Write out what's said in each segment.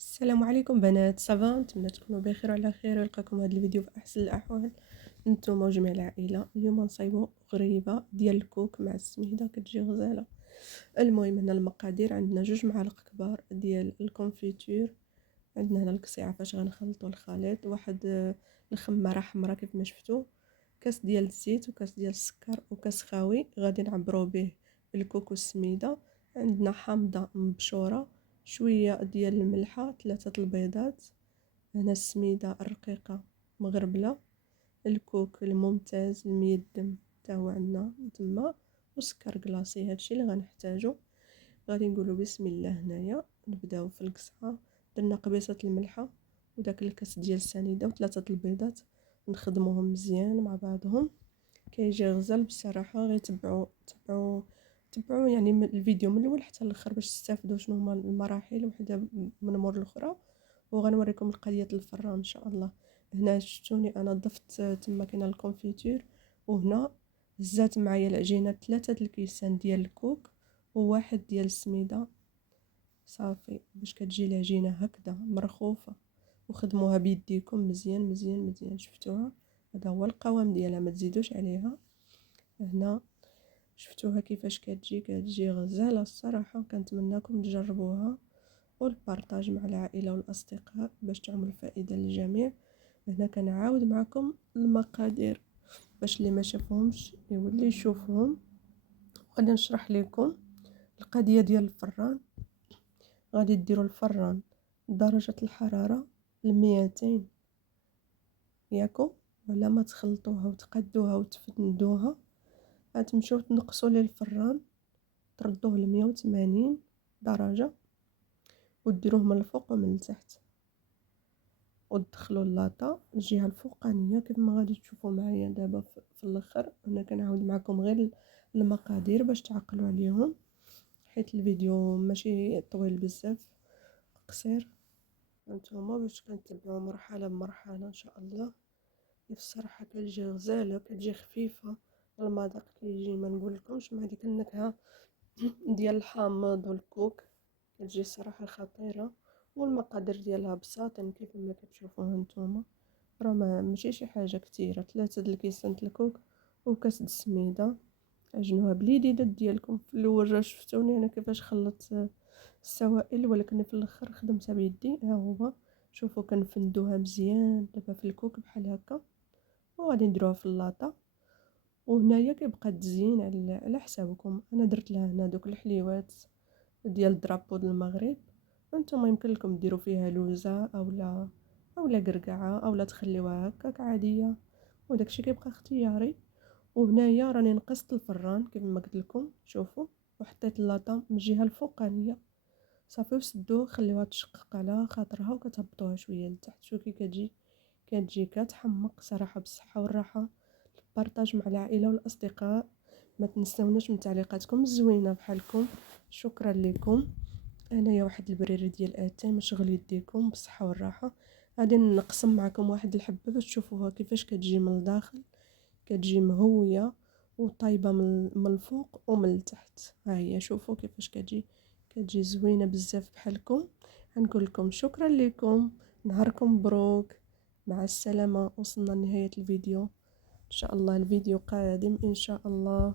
السلام عليكم بنات، صافا؟ نتمنى تكونوا بخير وعلى خير ويلقاكم هذا الفيديو في احسن الاحوال. نتوما وجميع العائله اليوم نصايبوا غريبه ديال الكوك مع السميده كتجي غزاله. المهم هنا المقادير: عندنا 2 معالق كبار ديال الكونفيتور، عندنا هنا القصيعه فاش غنخلطوا الخليط، واحد الخماره حمراء كيف ما شفتوا، كاس ديال الزيت وكاس ديال السكر وكاس خاوي غادي نعبروا به الكوك والسميده. عندنا حامضه مبشوره، شويه ديال الملحه، 3 البيضات، هنا السميده الرقيقه مغربله، الكوك الممتاز الميدم حتى هو عندنا تما، وسكر كلاصي. هادشي اللي غنحتاجو. غادي نقولوا بسم الله. هنايا نبداو في القصعه، درنا قبيصه الملحه وداك الكاس ديال السنيده و3 البيضات، نخدموهم مزيان مع بعضهم. كيجي غزال بصراحه. غير تبعوا يعني من الفيديو من الاول حتى الاخر باش تستافدوا شنو هما المراحل وحده من مور الاخرى. وغنوريكم القضيه الفران ان شاء الله. هنا شفتوني انا ضفت تما كاينه الكونفيتور، وهنا هزات معايا العجينه 3 الكيسان ديال الكوك وواحد ديال السميده صافي، باش كتجي العجينه هكذا مرخوفه. وخدموها بيديكم مزيان مزيان مزيان. شفتوها؟ هذا هو القوام ديالها، ما تزيدوش عليها. هنا شفتوها كيفاش كتجي غزاله الصراحه. كنتمنىكم تجربوها والبارطاج مع العائله والاصدقاء باش تعمل فائده للجميع. هنا كنعاود معكم المقادير باش اللي ما شافهمش يولي يشوفهم. غادي نشرح لكم القضيه ديال الفران. غادي ديروا الفران درجه الحراره 200 ياكو، ولا ما تخلطوها وتقدوها وتفندوها. غتمشيو تنقصوا ليه الفران، تردوه ل 180 درجه وديروه من الفوق ومن التحت، وتدخلوا اللاطه الجهه الفوقانيه كيف ما غادي تشوفوا معايا دابا في الاخر. انا كنعاود معكم غير المقادير باش تعقلوا عليهم، حيت الفيديو ماشي طويل بزاف، قصير. هانتوما باش كنتبعوا مرحله بمرحله ان شاء الله. الصراحه كتجي غزاله، كتجي خفيفه، المذاق كيجي ما نقولكمش مع ديك النكهه ديال الحامض والكوك، كتجي صراحه خطيره. والمقادير ديالها بساطين كيف ما كتشوفوا هانتوما. راه ماشي شي حاجه كتيره، 3 الكيسان الكوك وكاس السميده. عجنوها باليديدات ديالكم. في الاول راه شفتوني انا كيفاش خلطت السوائل، ولكن في الاخر خدمتها بيدي. ها هو شوفوا كنفندوها مزيان دابا في الكوك بحال هكا، وغادي نديروها في اللاطه. وهنايا كيبقى التزيين على حسابكم. انا درت لها هنا دوك الحليوات ديال درابو د المغرب، وانتم يمكن لكم ديروا فيها لوزه اولا قرقعه اولا تخليوها هكاك عاديه، وداكشي كيبقى اختياري. وهنايا راني نقصت الفران كيف ما قلت لكم، شوفوا، وحطيت اللاطه من الجهه الفوقانيه صافي، وسدوه خليوها تشقق على خاطرها وكتهبطوها شويه لتحت. شوفوا كي كتجي كتحمق صراحه، بالصحه والراحه. البارطاج مع العائله والاصدقاء. ما تنساوناش من تعليقاتكم الزوينه بحالكم. شكرا لكم. انايا واحد البريره ديال اتاي من شغل يديكم بالصحه والراحه. غادي نقسم معكم واحد الحبه باش تشوفوها كيفاش كتجي من الداخل، كتجي مهويه وطايبه من الفوق ومن التحت. ها هي شوفوا كيفاش كتجي زوينه بزاف بحالكم. غنقول لكم شكرا لكم، نهاركم مبروك، مع السلامه. وصلنا لنهايه الفيديو، ان شاء الله الفيديو قادم ان شاء الله.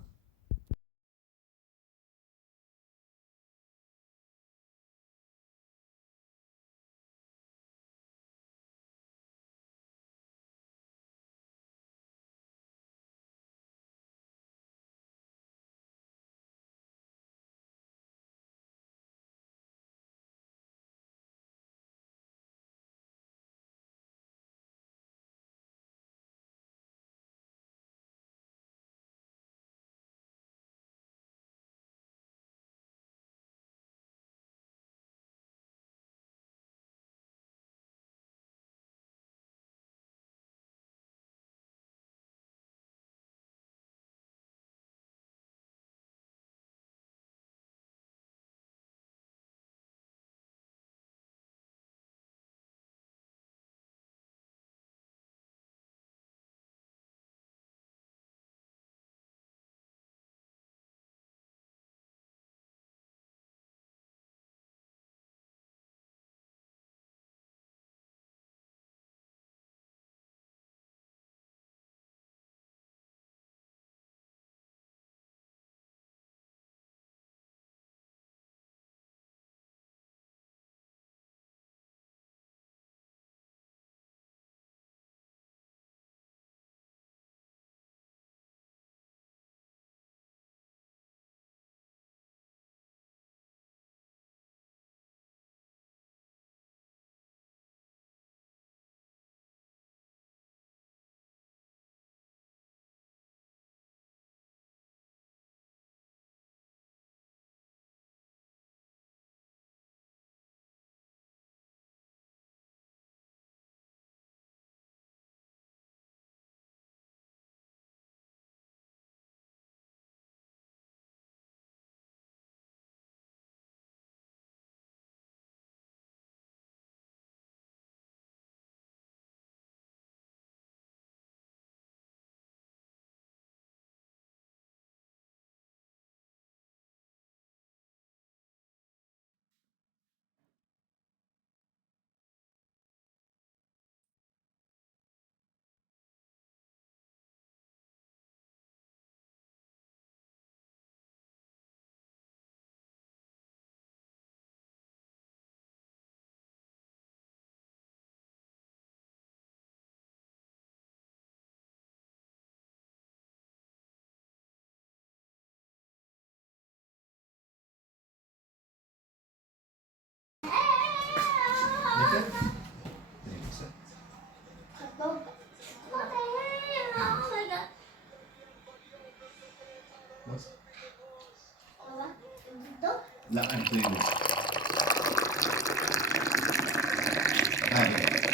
لا انطيني هذه